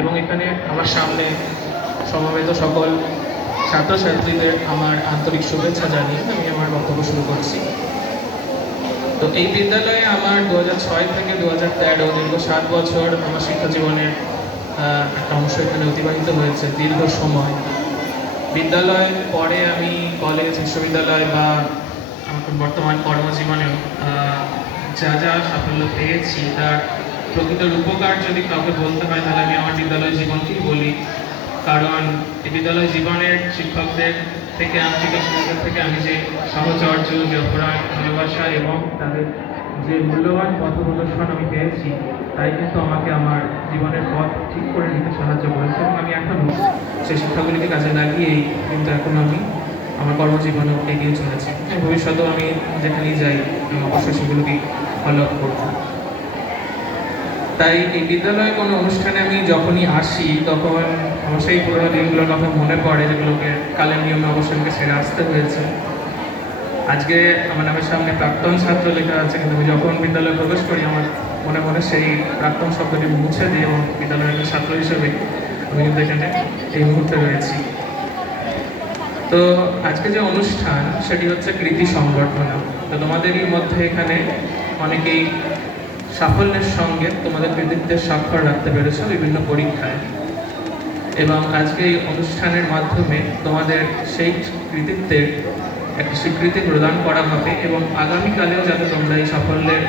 এবং এখানে আমার সামনে সমবেত সকল ছাত্রছাত্রীদের আমার আন্তরিক শুভেচ্ছা জানিয়ে আমি আমার বক্তব্য শুরু করছি। তো এই বিদ্যালয়ে আমার 2006 থেকে 2013 দীর্ঘ 7 বছর আমার শিক্ষা জীবনের একটা অংশ এখানে অতিবাহিত হয়েছে, দীর্ঘ সময়। বিদ্যালয়ের পরে আমি কলেজ, বিশ্ববিদ্যালয় বা আমার বর্তমান কর্মজীবনেও যা যা সাফল্য পেয়েছি তার প্রকৃত রূপকার যদি কাউকে বলতে হয় তাহলে আমি আমার বিদ্যালয় জীবনকেই বলি। কারণ এই বিদ্যালয় জীবনের শিক্ষকদের থেকে, আন্তরিক শিক্ষকদের থেকে আমি যে সাহচর্য, যে অপরাধ, ভালোবাসা এবং তাদের যে মূল্যবান পথ প্রদর্শন আমি পেয়েছি, তাই কিন্তু আমাকে আমার জীবনের পথ ঠিক করে নিতে সাহায্য করেছে এবং আমি এখনও সেই শিক্ষাগুলিকে কাজে লাগিয়েই কিন্তু এখন আমি আমার কর্মজীবনেও এগিয়ে চলেছি। ভবিষ্যতেও আমি যেখানেই যাই অবশ্যই সেগুলোকেই ফলো আপ করবো। তাই এই বিদ্যালয়ে কোনো অনুষ্ঠানে আমি যখনই আসি তখন আমার সেই পুরোনো দিনগুলোর কথা মনে পড়ে, যেগুলোকে কালের নিয়মে অবশ্যই আমাকে ছেড়ে আসতে হয়েছে। আজকে আমার নামের সামনে প্রাক্তন ছাত্র লেখা আছে, কিন্তু আমি যখন বিদ্যালয়ে প্রবেশ করি আমার মনে মনে সেই প্রাক্তন শব্দটি মুছে দিই এবং বিদ্যালয়ের ছাত্র হিসেবে আমি কিন্তু এখানে এই মুহূর্তে রয়েছি। তো আজকে যে অনুষ্ঠান সেটি হচ্ছে কৃতি সংবর্ধনা। তো তোমাদেরই মধ্যে এখানে অনেকেই সাফল্যের সঙ্গে তোমাদের কৃতিত্বের স্বাক্ষর রাখতে পেরেছো বিভিন্ন পরীক্ষায়, এবং আজকে এই অনুষ্ঠানের মাধ্যমে তোমাদের সেই কৃতিত্বের একটা স্বীকৃতি প্রদান করা হবে এবং আগামীকালেও যাতে তোমরা এই সাফল্যের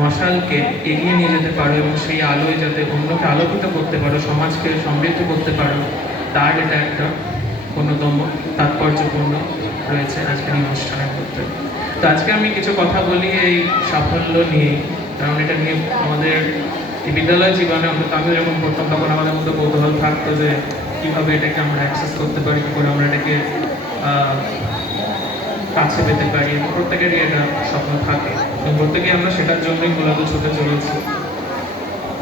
মশালকে এগিয়ে নিয়ে যেতে পারো এবং সেই আলোয় যাতে অন্যকে আলোকিত করতে পারো, সমাজকে সমৃদ্ধ করতে পারো, তার এটা একটা অন্যতম তাৎপর্যপূর্ণ রয়েছে আজকের এই অনুষ্ঠানের মধ্যে। তো আজকে আমি কিছু কথা বলি এই সাফল্য নিয়ে, কারণ এটা নিয়ে আমাদের এই বিদ্যালয় জীবনে আমি যখন পড়তাম তখন আমাদের মধ্যে কৌতূহল থাকতো যে কীভাবে এটাকে আমরা অ্যাক্সেস করতে পারি, কী করে আমরা এটাকে কাছে পেতে পারি। প্রত্যেকেরই এটা স্বপ্ন থাকে এবং প্রত্যেকেই আমরা সেটার জন্যই মূলত ছুটে চলেছি।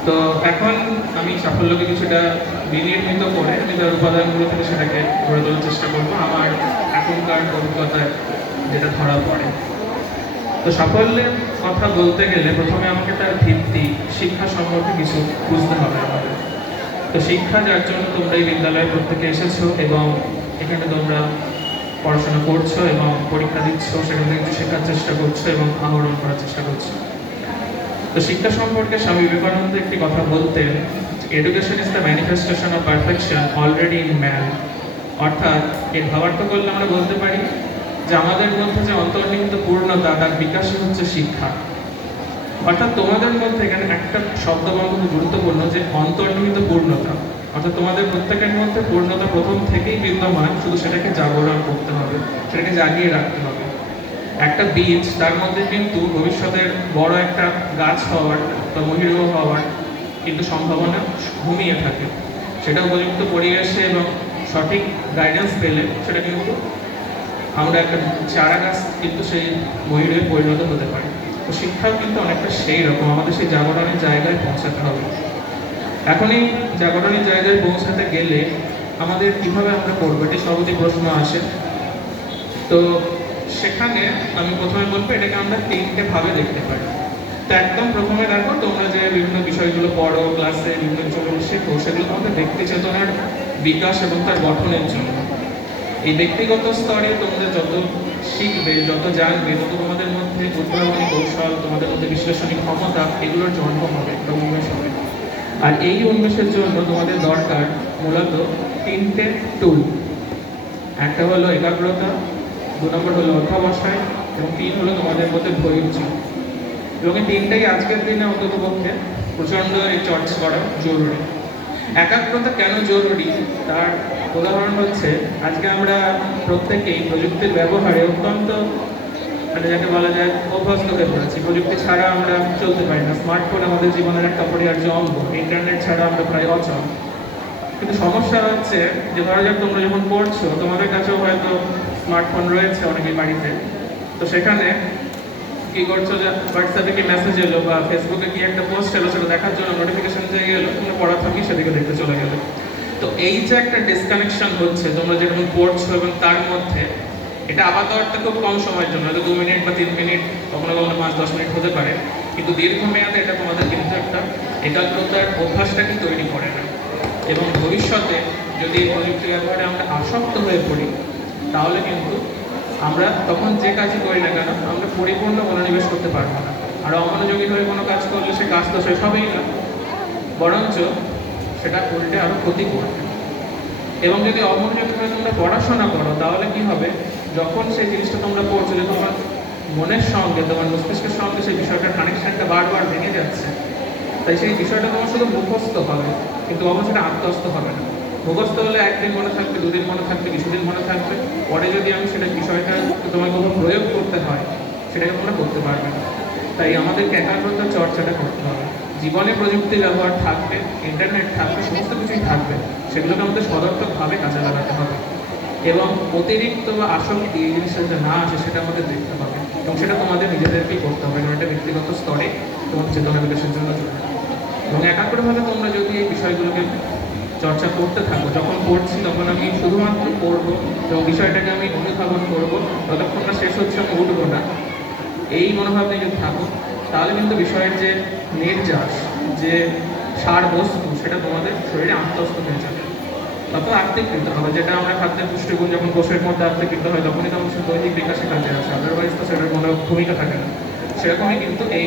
তো এখন আমি সাফল্যকে কিছুটা বিনির্মিত করে নিজের উপাদানগুলো থেকে সেটাকে গড়ে তোলার চেষ্টা করবো আমার এখনকার অভিজ্ঞতায় যেটা ধরা পড়ে। তো সাফল্যের কথা বলতে গেলে প্রথমে আমাকে তার ভিত্তি শিক্ষা সম্পর্কে কিছু বুঝতে হবে আমাদের। তো শিক্ষা, যার জন্য তোমরা এই বিদ্যালয়ে প্রত্যেকে এসেছো এবং এখানে তোমরা পড়াশোনা করছো এবং পরীক্ষা দিচ্ছ, সেখান থেকে কিছু শেখার চেষ্টা করছো এবং আহরণ করার চেষ্টা করছো। তো শিক্ষা সম্পর্কে স্বামী বিবেকানন্দ একটি কথা বলতেন, education is the manifestation of perfection already in man. অর্থাৎ এর ভাবার্থ করলে আমরা বলতে পারি যে আমাদের মধ্যে যে অন্তর্নিহিত পূর্ণতা, তার বিকাশই হচ্ছে শিক্ষা। অর্থাৎ তোমাদের মধ্যে এখানে একটা শব্দবন্ধ গুরুত্বপূর্ণ, যে অন্তর্নিহিত পূর্ণতা। অর্থাৎ তোমাদের প্রত্যেকের মধ্যে পূর্ণতা প্রথম থেকেই বিদ্যমান, শুধু সেটাকে জাগরণ করতে হবে, সেটাকে জাগিয়ে রাখতে হবে। একটা বীজ, তার মধ্যে কিন্তু ভবিষ্যতের বড় একটা গাছ হওয়ার বা মহিরুহ হওয়ার কিন্তু সম্ভাবনা ঘুমিয়ে থাকে। সেটা উপযুক্ত পরিবেশে এবং সঠিক গাইডেন্স পেলে সেটা কিন্তু আমরা একটা চারা গাছ কিন্তু সেই ময়ূরে পরিণত হতে পারি। তো শিক্ষাও কিন্তু অনেকটা সেই রকম, আমাদের সেই জাগরণের জায়গায় পৌঁছাতে হবে। এখন এই জাগরণের জায়গায় পৌঁছাতে গেলে আমাদের কিভাবে আমরা করবো, এটি সহজে প্রশ্ন আসে। তো সেখানে আমি প্রথমে বলবো এটাকে আমরা তিনটে ভাবে দেখতে পারি। তো একদম প্রথমে দেখো, তোমরা যে বিভিন্ন বিষয়গুলো পড়ো ক্লাসে, বিভিন্ন বিষয়গুলো শেখো, সেগুলো তোমাদের ব্যক্তি চেতনার বিকাশ এবং তার গঠনের জন্য। এই ব্যক্তিগত স্তরে তোমরা যত শিখবে, যত জানবে, তত তোমাদের মধ্যে উদ্ভাবনী কৌশল, তোমাদের মধ্যে বিশ্লেষণী ক্ষমতা, এগুলোর জন্ম হবে বা উন্মেষ হবে। আর এই উন্মেষের জন্য তোমাদের দরকার মূলত তিনটে টুল। একটা হলো একাগ্রতা, 2 নম্বর হলো অধ্যবসায় এবং 3 হলো তোমাদের মধ্যে ধৈর্য। এবং এই তিনটাই আজকের দিনে অন্ততপক্ষে প্রচণ্ড এই চর্চা করা জরুরি। একাগ্রতা কেন জরুরি তার উদাহরণ হচ্ছে, আজকে আমরা প্রত্যেকেই প্রযুক্তির ব্যবহারে অত্যন্ত যাকে বলা যায় অভ্যস্ত হয়ে পড়েছি। প্রযুক্তি ছাড়া আমরা চলতে পারি না। স্মার্টফোন আমাদের জীবনের একটা অপরিহার্য অঙ্গ, ইন্টারনেট ছাড়া আমরা প্রায় অচল। কিন্তু সমস্যা হচ্ছে যে ধরা যাক তোমরা যখন পড়ছো, তোমাদের কাছেও হয়তো স্মার্টফোন রয়েছে অনেকের বাড়িতে। তো সেখানে কি করছো, যে হোয়াটসঅ্যাপে কি মেসেজ এলো বা ফেসবুকে কি একটা পোস্ট এলো, সেটা দেখার জন্য নোটিফিকেশন দিয়ে গেলো, তোমরা পড়া থাকি সেদিকে দেখতে চলে গেলো। তো এই যে একটা ডিসকানেকশন হচ্ছে তোমরা যেরকম পড়ছো এবং তার মধ্যে, এটা আপাতত একটা খুব কম সময়ের জন্য, হয়তো 2 মিনিট বা 3 মিনিট, কখনো কখনো 5-10 মিনিট হতে পারে, কিন্তু দীর্ঘমেয়াদে এটা তোমাদের কিন্তু একটা একাগ্রতার অভ্যাসটাকে তৈরি করে না। এবং ভবিষ্যতে যদি এই প্রযুক্তি ব্যবহারে আমরা আসক্ত হয়ে পড়ি, তাহলে কিন্তু আমরা তখন যে কাজই করি না কেন আমরা পরিপূর্ণ মনোনিবেশ করতে পারবো না। আর অমনোযোগী হয়ে কোনো কাজ করলে সে কাজ তো শেষ হবেই না, বরঞ্চ সেটা উল্টে আরও ক্ষতি করবে। এবং যদি অমনোযোগী হয়ে তোমরা পড়াশোনা করো, তাহলে কি হবে, যখন সেই জিনিসটা তোমরা পড়ছো, যে তোমার মনের সঙ্গে তোমার মস্তিষ্কের সঙ্গে সেই বিষয়টার কানেকশানটা বারবার ভেঙে যাচ্ছে, তাই সেই বিষয়টা তোমার শুধু মুখস্থ হবে, কিন্তু অবশ্যই আত্মস্থ হবে না। মুখস্থ হলে একদিন মনে থাকবে, দুদিন মনে থাকবে, কিছুদিন মনে থাকবে, পরে যদি আমি সেটা বিষয়টা তোমার কোথাও প্রয়োগ করতে হয়, সেটাকে তোমরা করতে পারবে না। তাই আমাদেরকে একাগ্রতার চর্চাটা করতে হবে। জীবনে প্রযুক্তি ব্যবহার থাকবে, ইন্টারনেট থাকবে, সমস্ত কিছুই থাকবে, সেগুলোকে আমাদের সদর্থকভাবে কাজে লাগাতে হবে। এবং অতিরিক্ত বা আসক্তি এই জিনিসটা যাতে না আসে সেটা আমাদের দেখতে হবে, এবং সেটা তোমাদের নিজেদেরকেই করতে হবে, কারণ এটা ব্যক্তিগত স্তরে তোমাদের চেতনা বিকাশের জন্য জরুরি। এবং একাগ্রভাবে তোমরা যদি এই বিষয়গুলোকে চর্চা করতে থাকো, যখন পড়ছি তখন আমি শুধুমাত্র পড়বো এবং বিষয়টাকে আমি অনুধাবন করবো, যতক্ষণ না শেষ হচ্ছে আমি উঠবো না, এই মনোভাব নিয়ে যদি থাকো, তাহলে কিন্তু বিষয়ের যে নির্যাস, যে সার বস্তু, সেটা তোমাদের শরীরে আত্মস্থ হয়ে যাবে। তত আত্মিকৃত হবে, যেটা আমরা খাদ্যের পুষ্টিগুণ যখন কোষের মধ্যে আত্মিকৃত হয়, তখনই তো আমাদের দৈহিক বিকাশে কাজে আছে, আদারওয়াইজ তো সেটার কোনো ভূমিকা থাকে না। সেরকমই কিন্তু এই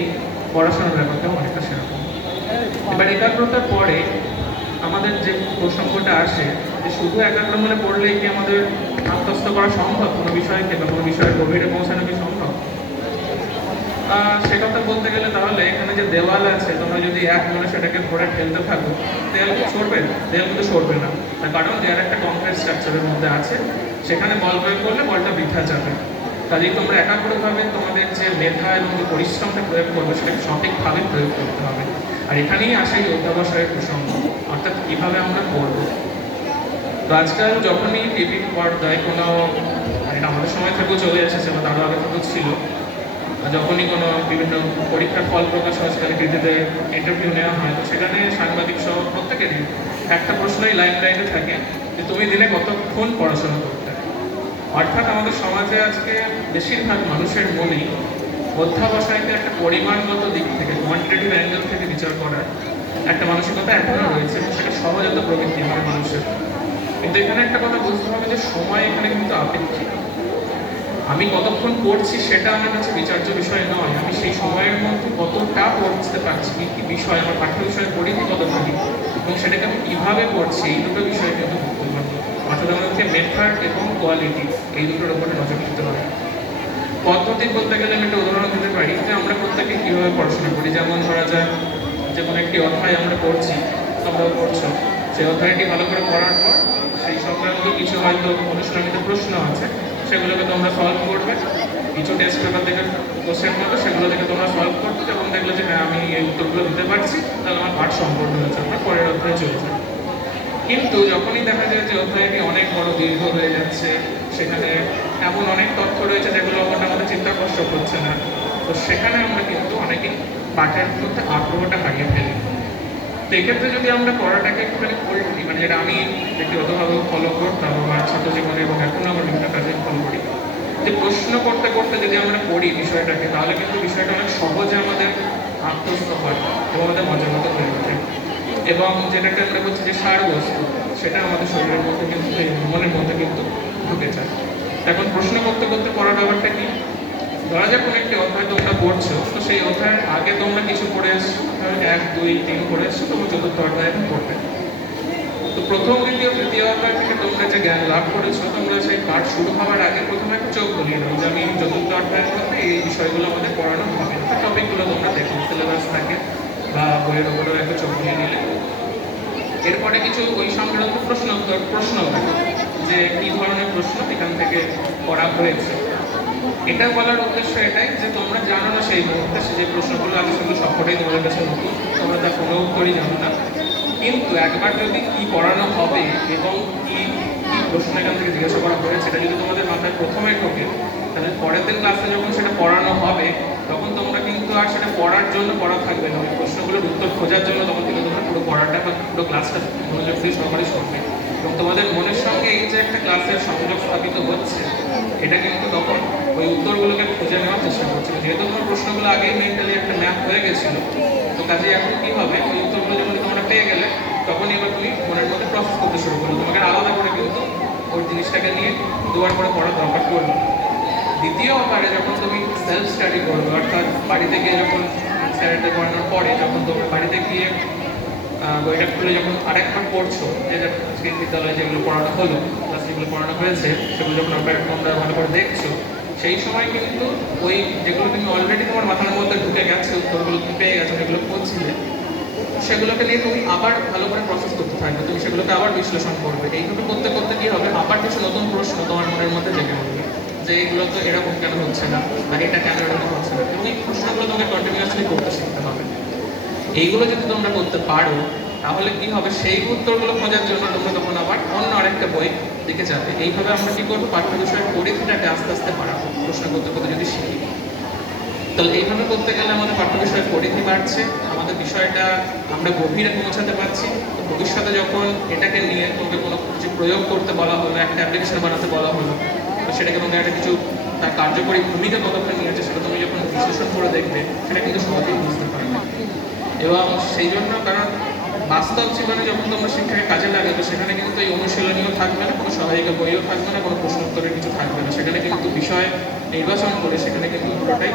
পড়াশোনার ব্যাপারটাও অনেকটা সেরকম। এবার একাগ্রতার পরে আমাদের যে প্রসঙ্গটা আসে, যে শুধু একাগ্র মনে পড়লেই কি আমাদের আত্মস্থ করা সম্ভব কোনো বিষয়কে, বা কোনো বিষয়ের গভীরে পৌঁছানো কি সম্ভব? সে কথা বলতে গেলে তাহলে এখানে যে দেওয়াল আছে, তোমরা যদি এক মনে সেটাকে ধরে ফেলতে থাকো, দেয়াল কি সরবে? দেয়াল কিন্তু সরবে না। তার কারণ দেয়াল একটা কংক্রিট স্ট্রাকচারের মধ্যে আছে, সেখানে বল প্রয়োগ করলে বলটা বৃথা যাবে। কাজেই তোমরা একাগ্রভাবে তোমাদের যে মেধা এবং যে পরিশ্রমটা প্রয়োগ করবে, সেটাকে সঠিকভাবে প্রয়োগ করতে হবে। আর এখানেই আসে এই অধ্যাবসায়ের প্রসঙ্গ, অর্থাৎ কীভাবে আমরা করব। তো আজকাল যখনই টিভির পর্দায় কোনো, এটা আমাদের সময় থেকেও চলে এসেছে বা তারও আগে থেকেও ছিল, যখনই কোনো বিভিন্ন পরীক্ষার ফল প্রকাশ হয়, সেখানে টিভিতে ইন্টারভিউ নেওয়া হয়, তো সেখানে সাংবাদিক সহ প্রত্যেকেরই একটা প্রশ্নই লাইনে থাকে, যে তুমি দিনে কতক্ষণ পড়াশোনা করতে। অর্থাৎ আমাদের সমাজে আজকে বেশিরভাগ মানুষের মনেই অধ্যাবসায়কে একটা পরিমাণগত দিক থেকে, কোয়ান্টিটেটিভ অ্যাঙ্গেল থেকে বিচার করার একটা মানসিকতা এখনও রয়েছে, এবং সেটা সহজাত প্রবৃত্তি হয় মানুষের। কিন্তু এখানে একটা কথা বুঝতে হবে, যে সময় এখানে কিন্তু আপেক্ষিক। আমি কতক্ষণ পড়ছি সেটা আমার কাছে বিচার্য বিষয় নয়, আমি সেই সময়ের মধ্যে কতটা পড়তে পারছি, কি বিষয় আমার পাঠ্য বিষয়ে পড়িনি কতখানি, এবং সেটাকে আমি কীভাবে পড়ছি, এই দুটো বিষয় কিন্তু গুরুত্বপূর্ণ। অর্থাৎ আমাদেরকে মেথড এবং কোয়ালিটি এই দুটোর উপরে নজর দিতে হবে। পদ্ধতি বলতে গেলে আমি একটা উদাহরণ দিতে পারি, যে আমরা প্রত্যেকে কীভাবে পড়াশোনা করি। যেমন ধরা যায়, যে কোনো একটি অধ্যায় আমরা পড়ছি, তোমরাও পড়ছো, সেই অধ্যায়টি ভালো করে পড়ার পর সেই সংক্রান্ত কিছু হয়তো অনুশীলনীতে প্রশ্ন আছে, সেগুলোকে তোমরা সলভ করবে। কিছু টেস্ট পেপার থেকে কোশ্চেন মতো সেগুলো থেকে তোমরা সলভ করবে, এবং দেখলে যে হ্যাঁ আমি এই উত্তরগুলো দিতে পারছি, তাহলে আমার পাঠ সম্পূর্ণ হয়েছে, আমরা পরের অধ্যায়ে চলে যাই। কিন্তু যখনই দেখা যায় যে অধ্যায়টি অনেক বড় দীর্ঘ হয়ে যাচ্ছে, সেখানে এমন অনেক তথ্য রয়েছে যেগুলো আমাদের চিন্তা কষ্ট করছে না, তো সেখানে আমরা কিন্তু অনেকেই পাঠের মধ্যে আগ্রহটা হারিয়ে ফেলি। তো এক্ষেত্রে যদি আমরা পড়াটাকে একটুখানি পড়ি, মানে যেটা আমি ব্যক্তিগতভাবে ফলো করতাম আমার ছাত্র জীবনে এবং এখনও আমার বিভিন্ন কাজে ফলো করি, যে প্রশ্ন করতে করতে যদি আমরা পড়ি বিষয়টাকে, তাহলে কিন্তু বিষয়টা অনেক সহজে আমাদের আত্মস্থ হয় এবং আমাদের মজার মতো হয়ে ওঠে, এবং যেটাকে আমরা বলছি যে সার বস্তু, সেটা আমাদের শরীরের মধ্যে কিন্তু, মনের মধ্যে কিন্তু ঢুকে যায়। এখন প্রশ্ন করতে করতে পড়ার ব্যাপারটা কি, ধরা যাক কোনো একটি অধ্যায় তোমরা পড়ছো, তো সেই অধ্যায়ের আগে তোমরা কিছু পড়ে এসছো, 1, 2, 3 পড়ে এসছো, তোমরা চতুর্থ অধ্যায় পড়বে। তো প্রথম, দ্বিতীয়, তৃতীয় অধ্যায় থেকে তোমরা যে জ্ঞান লাভ করেছো, তোমরা সেই পাঠ শুরু হওয়ার আগে প্রথমে একটা চোখ বলিয়ে দাও, যে আমি চতুর্থ অধ্যায়ের মধ্যে এই বিষয়গুলো আমাদের পড়ানো হবে, অর্থাৎ টপিকগুলো তোমরা দেখো, সিলেবাস থাকে বা বইয়ের ওপরেও একটা চোখ দিয়ে নিলে। এরপরে কিছু ওই সংক্রান্ত প্রশ্ন থাকে, যে কী ধরনের প্রশ্ন এখান থেকে করা হয়েছে। এটা বলার উদ্দেশ্য এটাই, যে তোমরা জানো না সেই মুহূর্তে যে প্রশ্নগুলো আছে সেগুলো সবকটাই তোমাদের কাছে নতুন, তোমরা তার কোনো উত্তরই জানো না। কিন্তু একবার যদি কী পড়ানো হবে এবং কী কী প্রশ্ন এখান থেকে জিজ্ঞাসা করা হয়েছে, সেটা যদি তোমাদের মাথায় প্রথমে ঢোকে, তাহলে পরের দিন ক্লাসে যখন সেটা পড়ানো হবে, তখন তোমরা কিন্তু আর সেটা পড়ার জন্য পড়া থাকবে না, ওই প্রশ্নগুলোর উত্তর খোঁজার জন্য তখন কিন্তু তোমরা পুরো পড়াটা বা পুরো ক্লাসটা মনোযোগ দিয়ে সহকারে শুনবে, এবং তোমাদের মনের সঙ্গে এই যে একটা ক্লাসের সংযোগ স্থাপিত হচ্ছে, এটা কিন্তু তখন ওই উত্তরগুলোকে খুঁজে নেওয়ার চেষ্টা করছিল। যেহেতু তোমার প্রশ্নগুলো আগেই মেন্টালি একটা ম্যাপ হয়ে গেছিলো, তো কাজে এখন কী হবে, ওই উত্তরগুলো যখন তোমরা পেয়ে গেলে, তখনই এবার তুমি মনে মনের মধ্যে প্রসেস করতে শুরু করলো। তোমাকে আলাদা করে কিন্তু ওই জিনিসটাকে নিয়ে দুবার করে পড়ার দরকার পড়লো। দ্বিতীয়বারে যখন তুমি সেলফ স্টাডি করবে, অর্থাৎ বাড়িতে গিয়ে যখন স্যারেতে পড়ানোর পরে যখন তুমি বাড়িতে গিয়ে বইটা খুলে যখন আরেকবার পড়ছো, যেটা আজকে বিদ্যালয়ে যেগুলো পড়ানো হলো, ক্লাস যেগুলো পড়ানো হয়েছে সেগুলো যখন তোমরা ভালো করে দেখছো, সেই সময় কিন্তু ওই যেগুলো তুমি অলরেডি তোমার মাথার মধ্যে ঢুকে গেছে, উত্তরগুলো তুমি পেয়ে গেছো, যেগুলো পড়ছিলে, সেগুলোকে নিয়ে তুমি আবার ভালো করে প্রসেস করতে থাকবে, তুমি সেগুলোকে আবার বিশ্লেষণ করবে। এইভাবে করতে করতে কি হবে, আবার কিছু নতুন প্রশ্ন তোমার মনের মধ্যে জেগে উঠবে যে এগুলো তো এরকম কেন হচ্ছে না, বা এটা কেন এরকম হচ্ছে না, এবং এই প্রশ্নগুলো তোমাকে কন্টিনিউয়াসলি করতে শিখতে হবে। এইগুলো যদি তোমরা করতে পারো, তাহলে কি হবে, সেই উত্তরগুলো খোঁজার জন্য তোমরা তখন আবার অন্য আরেকটা বই দিকে যাবে। এইভাবে আমরা কি করবো, পাঠ্য বিষয়ের পরিধিটাকে আস্তে আস্তে বাড়াবো প্রশ্ন করতে করতে যদি শিখি। তাহলে এইভাবে করতে গেলে আমাদের পাঠ্য বিষয়ের পরিধি বাড়ছে, আমাদের বিষয়টা আমরা গভীরে পৌঁছাতে পারছি। তো ভবিষ্যতে যখন এটাকে নিয়ে তোমাকে কোনো কিছু প্রয়োগ করতে বলা হলো, একটা অ্যাপ্লিকেশন বানাতে বলা হলো, তো সেটাকে তোমাকে একটা কিছু তার কার্যকরী ভূমিকা কতক্ষণ নিয়েছে সেটা তুমি যখন বিশ্লেষণ করে দেখবে, সেটা কিন্তু সহজেই বুঝতে পারবে। এবং সেই জন্য, কারণ বাস্তব জীবনে যখন তোমরা শিক্ষাকে কাজে লাগাবে, সেখানে কিন্তু এই অনুশীলনীও থাকবে না, কোনো সহায়িকা বইও থাকবে না, কোনো প্রশ্ন উত্তরের কিছু থাকবে না। সেখানে কিন্তু বিষয় নির্বাচন করে সেখানে কিন্তু পুরোটাই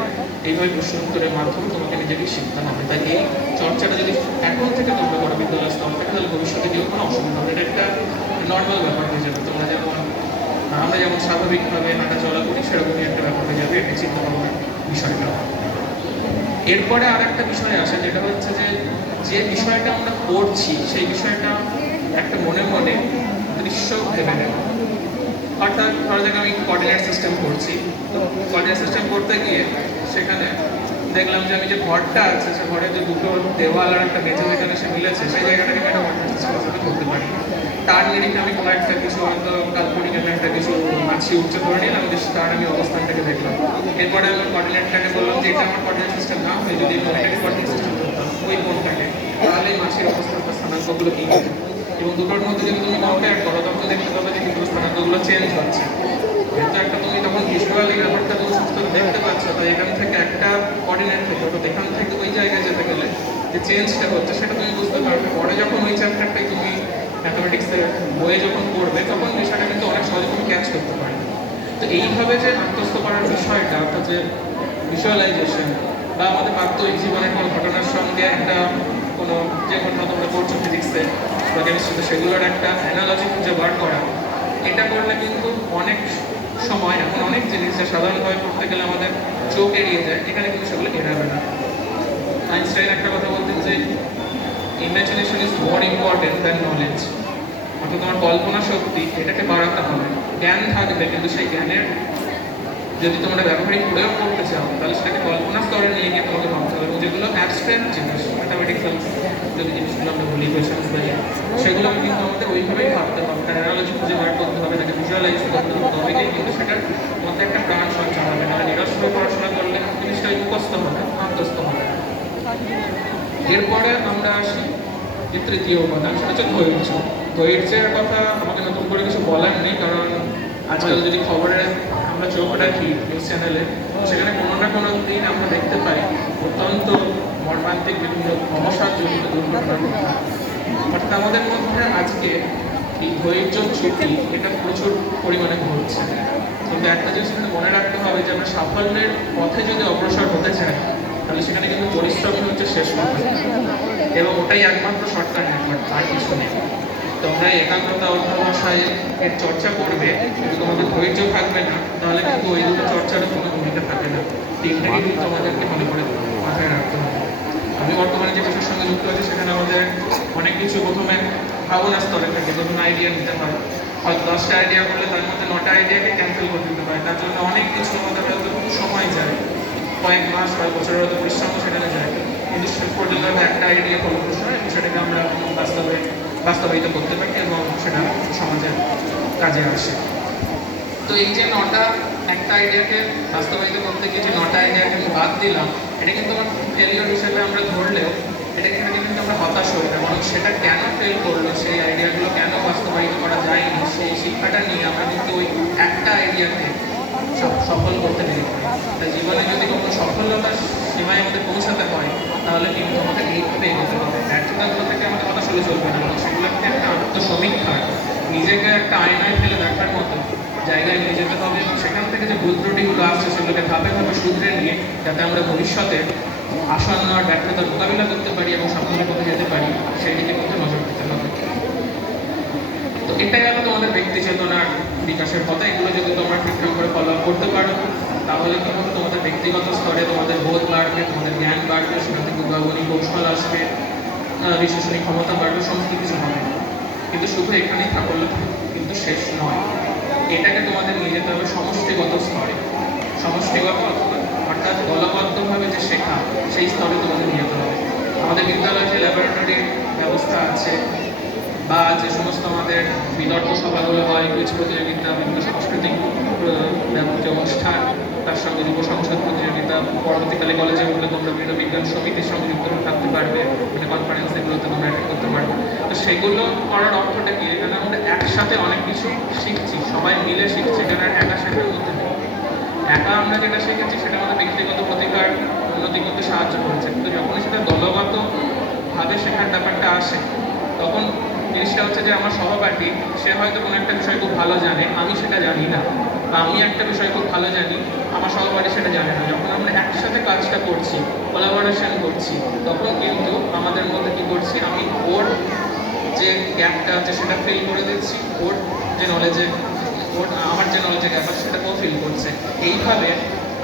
এইভাবে প্রশ্ন উত্তরের মাধ্যমে তোমাকে নিজেকেই শিখতে হবে। তাই এই চর্চাটা যদি এখন থেকে তোমরা করো বিদ্যালয় স্তর থেকে, তাহলে ভবিষ্যতে কেউ কোনো অসুবিধা হবে, এটা একটা নর্মাল ব্যাপার হয়ে যাবে। তোমরা যেমন আমরা যেমন স্বাভাবিকভাবে হাঁটা চলা করি, সেরকমই একটা ব্যাপার হয়ে যাবে, এটা চিন্তা ভাবনার বিষয়টা। এরপরে আর একটা বিষয় আসে, যেটা হচ্ছে যে বিষয়টা আমরা পড়ছি সেই বিষয়টা একটা মনে মনে দৃশ্য ভেবে নেব। অর্থাৎ ধরো যাক আমি কোঅর্ডিনেট সিস্টেম করছি, তো কোঅর্ডিনেট সিস্টেম করতে গিয়ে সেখানে দেখলাম যে আমি যে ঘরটা আছে, সে ঘরে যে দুটো দেওয়াল আর একটা মেঝে যেখানে সে মিলেছে, সেই জায়গাটাকে আমি একটা কোঅর্ডিনেট সিস্টেম হিসেবে ধরতে পারি। তার নিরিখে আমি কোনো একটা কিছু হয়তো কাল্পনিক আমি একটা কিছু মাছি উঠছে ধরে নিলাম, যে তার আমি অবস্থানটাকে দেখলাম। এরপরে আমি কোঅর্ডিনেটটাকে বললাম যে এটা আমার কোঅর্ডিনেট সিস্টেম না হয়ে যদি আমি এটাকে কোঅর্ডিনেট সিস্টেম করতাম ওই কোণটাকে, তাহলে এই মাছির অবস্থান বা স্থানাঙ্কগুলো কী হবে। এবং দুটোর মধ্যে যদি তুমি কম্পেয়ার করো, তখন দেখতে পাবে যে কিন্তু স্থানাঙ্কগুলো চেঞ্জ হচ্ছে। যেহেতু একটা তুমি তখন ভিজুয়ালি ব্যাপারটা তুমি সুস্থ দেখতে পাচ্ছ, তো এখান থেকে একটা কোঅর্ডিনেট থেকে, অর্থাৎ এখান থেকে ওই জায়গায় যেতে গেলে যে চেঞ্জটা হচ্ছে সেটা তুমি বুঝতে পারবে। পরে যখন ওই চ্যাপ্টারটাই তুমি ম্যাথামেটিক্সের বইয়ে যখন পড়বে, তখন বিষয়টা কিন্তু অনেক সহজে তুমি ক্যাচ করতে পারবে। তো এইভাবে যে আত্মস্থ করার বিষয়টা, অর্থাৎ যে ভিজুয়ালাইজেশন, বা আমাদের বাস্তবিক জীবনের কোনো ঘটনার সঙ্গে একটা কোনো যে ঘটনা তোমরা পড়ছো ফিজিক্সে বা কেমিস্ট্রিতে, সেগুলোর একটা অ্যানালজি খুঁজে বার করা, এটা করলে কিন্তু অনেক সময় এখন অনেক জিনিস যা সাধারণভাবে পড়তে গেলে আমাদের চোখ এড়িয়ে যায়, এখানে কিন্তু সেগুলো এড়াবে না। আইনস্টাইন একটা কথা বলতেন যে imagination is more important than knowledge. অর্থাৎ তোমার কল্পনা শক্তি এটাকে বাড়াতে হবে। জ্ঞান থাকবে, কিন্তু সেই জ্ঞানের যদি তোমরা ব্যবহারিক প্রয়োগ করতে চাও, তাহলে সেটাকে কল্পনা স্তরে নিয়ে গিয়ে তোমাকে ভাবতে হবে। এবং যেগুলো অ্যাবস্ট্রাক্ট জিনিস, ম্যাথামেটিক্যাল যদি জিনিসগুলো আমরা বলি, ইকুয়েশনস বলি, সেগুলোকে কিন্তু আমাদের ওইভাবেই ভাবতে হবে, তার অ্যানালজি খুঁজে বার করতে হবে, তাকে ভিজুয়ালাইজ করতে হবে, তবেই কিন্তু সেটার মধ্যে একটা প্রাণ সঞ্চার হবে। না নিরস্ত্র পড়াশোনা করলে জিনিসটা মুখস্থ হবে, আত্মস্থ হবে। এরপরে আমরা আসি যে তৃতীয় উপাদান, সেটা হচ্ছে ধৈর্য। ধৈর্যের কথা আমাকে নতুন করে কিছু বলার নেই, কারণ আজকাল যদি খবরে আমরা চোখ রাখি নিউজ চ্যানেলে, সেখানে কোনো না কোনো দিন আমরা দেখতে পাই অত্যন্ত মর্মান্তিক বিভিন্ন অবসাদজনিত দুর্ঘটনার কথা। অর্থাৎ আমাদের মধ্যে আজকে এই ধৈর্য চ্যুতি এটা প্রচুর পরিমাণে ঘটছে। কিন্তু একটা জিনিস এখানে মনে রাখতে হবে যে আমরা সাফল্যের পথে যদি অগ্রসর হতে চাই, তাহলে সেখানে কিন্তু পরিশ্রমই হচ্ছে শেষ কথা, এবং ওটাই একমাত্র শর্টকাট নেটওয়ার্ক, আর কিছু নেই। তোমরা একাগ্রতা অধ্যবসায় এর চর্চা করবে, কিন্তু তোমাদের ধৈর্য থাকবে না, তাহলে কিন্তু ওই দুটো চর্চারও কোনো ভূমিকা থাকে না। তিনটাকে কিন্তু তোমাদেরকে ভালো করে মাথায় রাখতে হবে। আমি বর্তমানে যে বিষয়ের সঙ্গে যুক্ত আছি, সেখানে আমাদের অনেক কিছু প্রথমে ভাবনা স্তরে থাকে, নতুন আইডিয়া নিতে হয়। হয়তো 10টা আইডিয়া করলে তার মধ্যে 9টা আইডিয়াকে ক্যান্সেল করে দিতে হয়। তার জন্য অনেক কিছু আমাদের হয়তো সময় যায়, কয়েক মাস কয়েক বছরের হয়তো পরিশ্রম সেখানে যায়। কিন্তু শেষ পর্যন্ত আমরা একটা আইডিয়া ফলপ্রসূ হয় এবং সেটাকে আমরা বাস্তবায়িত করতে পারি এবং সেটা সমাজের কাজে আসে। তো এই যে একটা আইডিয়াকে বাস্তবায়িত করতে গিয়ে যে 9টা আইডিয়াকে আমি বাদ দিলাম, এটা কিন্তু আমার ফেলিওর হিসেবে আমরা ধরলেও এটাকে কিন্তু আমরা হতাশ হই না, বরং সেটা কেন ফেল করলো, সেই আইডিয়াগুলো কেন বাস্তবায়িত করা যায়নি, সেই শিক্ষাটা নিয়ে আমরা কিন্তু ওই একটা আইডিয়াকে সফল করতে পেরে পারি। তাই জীবনে যদি কোনো সফলতার সীমায় আমাদের পৌঁছাতে হয়, তাহলে কিন্তু আমাদের এইভাবে এগোতে হবে। ব্যর্থতাগুলো থেকে আমাদের হতাশ হলে চলবে না, সেগুলোকে একটা নিজেকে একটা আয়নায় ফেলে দেখার মতো জায়গায় নিয়ে যেতে হবে এবং সেখান থেকে যে ভুল ত্রুটিগুলো আসছে সেগুলোকে ধাপে ধাপে শুধরে নিয়ে যাতে আমরা ভবিষ্যতে আসন্ন ব্যর্থতার মোকাবিলা করতে পারি এবং সাফল্যের পথে যেতে পারি সেই দিকে কিন্তু নজর দিতে হবে। তো এটাই গেল তোমাদের ব্যক্তি চেতনার বিকাশের কথা। এগুলো যদি তোমরা ঠিকঠাক করে ফলো আপ করতে পারো তাহলে কি হবে, তোমাদের ব্যক্তিগত স্তরে তোমাদের বোধ বাড়বে, তোমাদের জ্ঞান বাড়বে, সেখান থেকে উদ্ভাবনী কৌশল আসবে, বিশেষণী ক্ষমতা বাড়বে, সমস্ত কিছু হবে। কিন্তু শুধু এখানেই সাফল্য কিন্তু শেষ নয়, এটাকে তোমাদের নিয়ে যেতে হবে সমষ্টিগত স্তরে। সমষ্টিগত অর্থাৎ দলবদ্ধভাবে যে শেখা সেই স্তরে তোমাদের নিয়ে যেতে হবে। আমাদের বিদ্যালয়ে যে ল্যাবরেটরির ব্যবস্থা আছে বা যে সমস্ত আমাদের বিতর্ক সভাগুলো হয়, কুইজ প্রতিযোগিতা, বিভিন্ন সাংস্কৃতিক যে অনুষ্ঠান, তার সঙ্গে যুব সংসদ প্রতিযোগিতা, পরবর্তীকালে কলেজে উঠলে তোমরা বিভিন্ন বিজ্ঞান সমিতির সঙ্গে যুক্ত থাকতে পারবে, মানে কনফারেন্স এগুলোতে তোমরা অ্যাটেন্ড করতে পারবে। তো সেগুলো করার অর্থটা কি, এখানে আমরা একসাথে অনেক কিছু শিখছি, সবাই মিলে শিখছি, এখানে একা শেখার মধ্যে নেই। একা আমরা যেটা শিখেছি সেটা আমাদের ব্যক্তিগত প্রতিভার উন্নতি করতে সাহায্য করেছে, কিন্তু যখনই সেটা দলগতভাবে শেখার ব্যাপারটা আসে তখন জিনিসটা হচ্ছে যে আমার সহপাঠী সে হয়তো কোনো একটা বিষয় খুব ভালো জানে, আমি সেটা জানি না, বা আমি একটা বিষয় খুব ভালো জানি, আমার সহপাঠী সেটা জানে না। যখন আমরা একসাথে কাজটা করছি, কোলাবোরেশন করছি, তখন কিন্তু আমাদের মধ্যে কি করছি, আমি ওর যে গ্যাপটা আছে সেটা ফিল করে দিচ্ছি, ওর যে নলেজে আমার যে নলেজের গ্যাপ আছে সেটা ও ফিল করছে। এইভাবে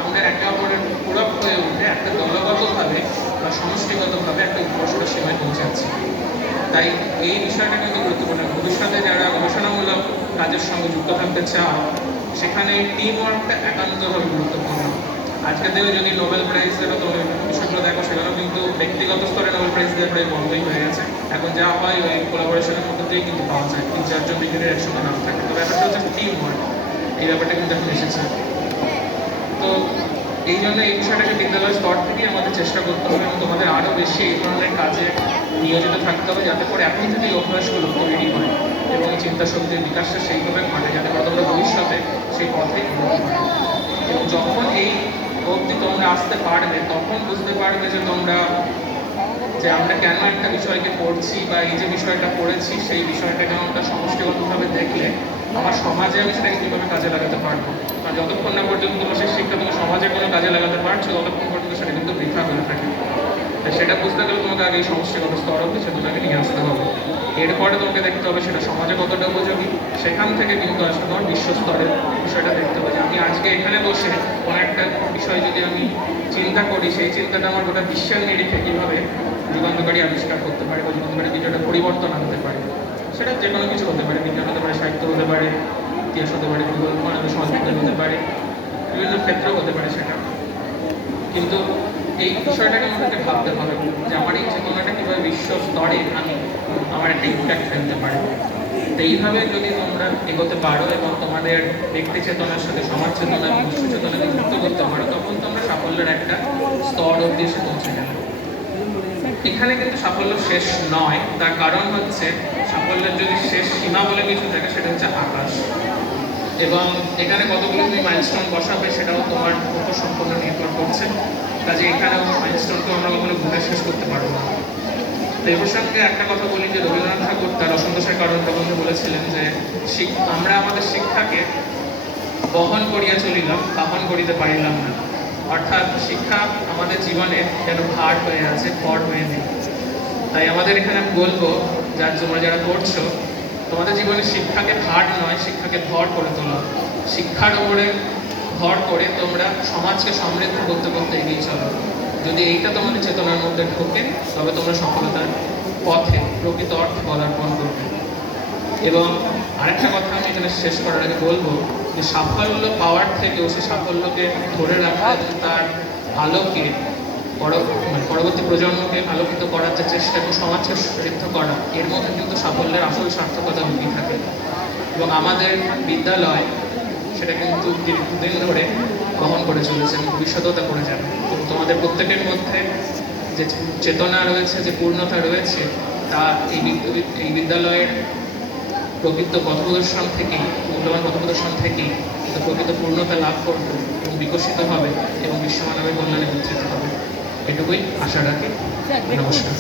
আমরা একে অপরের পূরক হয়ে উঠে একটা দলগতভাবে বা সমষ্টিগতভাবে একটা উৎকর্ষের সীমায় পৌঁছাচ্ছি। তাই এই বিষয়টা কিন্তু গুরুত্বপূর্ণ। ভবিষ্যতে যারা গবেষণামূলক কাজের সঙ্গে যুক্ত থাকতে চাও সেখানে টিম ওয়ার্কটা একান্তভাবে গুরুত্বপূর্ণ। আজকের দিনে যদি নোবেল প্রাইজ যেটা তুমি বিষয়গুলো দেখো সেগুলো কিন্তু ব্যক্তিগত স্তরে নোবেল প্রাইজ দেওয়া প্রায় বন্ধই হয়ে গেছে। এখন যা হয় ওই কোলাবোরেশনের মধ্যে দিয়েই কিন্তু পাওয়া যায়, 3-4 জন বিজ্ঞানীর একসঙ্গে নাম থাকে। তো ব্যাপারটা হচ্ছে টিম ওয়ার্ক, এই ব্যাপারটা কিন্তু এখন এসেছে। তো এই জন্য এই বিষয়টাকে বিদ্যালয়ের স্তর থেকেই আমাদের চেষ্টা করতে হবে এবং তোমাদের আরও বেশি এই ধরনের কাজে নিয়োজিত থাকতে হবে, যাতে করে এখন থেকে এই অভ্যাসগুলো তৈরি হয় এবং এই চিন্তা শক্তির বিকাশটা সেইভাবে ঘটে যাতে করে তোমরা ভবিষ্যতে সেই পথে এগোতে পারো। এবং যখন এই অবধি তোমরা আসতে পারবে তখন বুঝতে পারবে যে তোমরা যে আমরা কেন একটা বিষয়কে পড়ছি বা এই যে বিষয়টা পড়েছি সেই বিষয়টাকে আমরা সমষ্টিগতভাবে দেখলে আমার সমাজে আমি সেটাকে কীভাবে কাজে লাগাতে পারবো। কারণ যতক্ষণ না পর্যন্ত তোমার সেই শিক্ষা তুমি সমাজে কোনো কাজে লাগাতে পারছো ততক্ষণ পর্যন্ত সেটা কিন্তু বৃথা হয়ে থাকে। তাই সেটা বুঝতে গেলে তোমাকে আগে এই সমষ্টিগত স্তর অবধি সেগুলোকে নিয়ে আসতে হবে। এরপরে তোমাকে দেখতে হবে সেটা সমাজে কতটা উপযোগী, সেখান থেকে কিন্তু আসলে তোমার বিশ্ব স্তরের বিষয়টা দেখতে হবে যে আমি আজকে এখানে বসে কোনো একটা বিষয় যদি আমি চিন্তা করি সেই চিন্তাটা আমার গোটা বিশ্বের নিরিখে কীভাবে যুগান্তকারী আবিষ্কার করতে পারে বা যুগান্তকারী কিছুটা পরিবর্তন আনতে পারে। সেটা যে কোনো কিছু হতে পারে, বিজ্ঞান হতে পারে, সাহিত্য হতে পারে, ইতিহাস হতে পারে, ভূগোল সমাজবিজ্ঞান হতে পারে, বিভিন্ন ক্ষেত্র হতে পারে সেটা। কিন্তু এই বিষয়টাকে আমাদেরকে ভাবতে হবে যে আমার এই চেতনাটা কীভাবে বিশ্ব স্তরে আমি আমার একটা ইম্প্যাক্ট ফেলতে পারি। তো এইভাবে যদি তোমরা এগোতে পারো এবং তোমাদের ব্যক্তি চেতনার সাথে সমাজ চেতনা, বিশ্ব চেতনাকে যুক্ত করতে পারো তখন তোমরা সাফল্যের একটা স্তর অবধি এসে পৌঁছে গেলে। এখানে কিন্তু সাফল্য শেষ নয়, তার কারণ হচ্ছে সাফল্যের যদি শেষ সীমা বলে কিছু থাকে সেটা হচ্ছে আকাশ। এবং এখানে কতগুলো তুমি মাইলস্টোন বসাবে সেটাও তোমার উপর সম্পূর্ণ নির্ভর করছে। কাজে এখানেও মাইলস্টোনকে আমরা কখনো গুণে শেষ করতে পারবো না। তো এই প্রসঙ্গে একটা কথা বলি যে রবীন্দ্রনাথ ঠাকুর তার অসন্তোষের কারণ প্রবন্ধে বলেছিলেন যে আমরা আমাদের শিক্ষাকে বহন করিয়া চলিলাম, বাহন করিতে পারিলাম না। অর্থাৎ শিক্ষা আমাদের জীবনে যেন ভার হয়ে আছে, ভর হয়ে নেই। তাই আমাদের এখানে আমি বলবো তোমরা যারা পড়ছো তোমাদের জীবনে শিক্ষাকে ভার নয়, শিক্ষাকে ভর করে তোলো। শিক্ষার উপরে ভর করে তোমরা সমাজকে সমৃদ্ধ করতে করতে এগিয়ে চলো। যদি এইটা তোমাদের চেতনার মধ্যে ঢোকে তবে তোমরা সফলতার পথে প্রকৃত অর্থে পদার্পণ করবে। এবং আরেকটা কথা আমি এখানে শেষ করার আগে বলবো যে সাফল্য পাওয়ার থেকেও সে সাফল্যকে ধরে রাখা এবং তার আলোকে পরবর্তী প্রজন্মকে আলোকিত করার যে চেষ্টা এবং সমাজকে সমৃদ্ধ করা, এর মধ্যে কিন্তু সাফল্যের আসল সার্থকতা লুকিয়ে থাকে। এবং আমাদের বিদ্যালয় সেটা কিন্তু দীর্ঘদিন ধরে বহন করে চলেছে এবং ভবিষ্যতেও তা করে যাবে। এবং তোমাদের প্রত্যেকের মধ্যে যে চেতনা রয়েছে, যে পূর্ণতা রয়েছে, তা এই বিদ্যালয়ের প্রকৃত পথপ্রদর্শন থেকেই, মূল্যবান পথপ্রদর্শন থেকেই প্রকৃত পূর্ণতা লাভ করবে এবং বিকশিত হবে এবং বিশ্বমানবের কল্যাণে উত্থিত হবে। এটুকুই আশা রাখি। নমস্কার।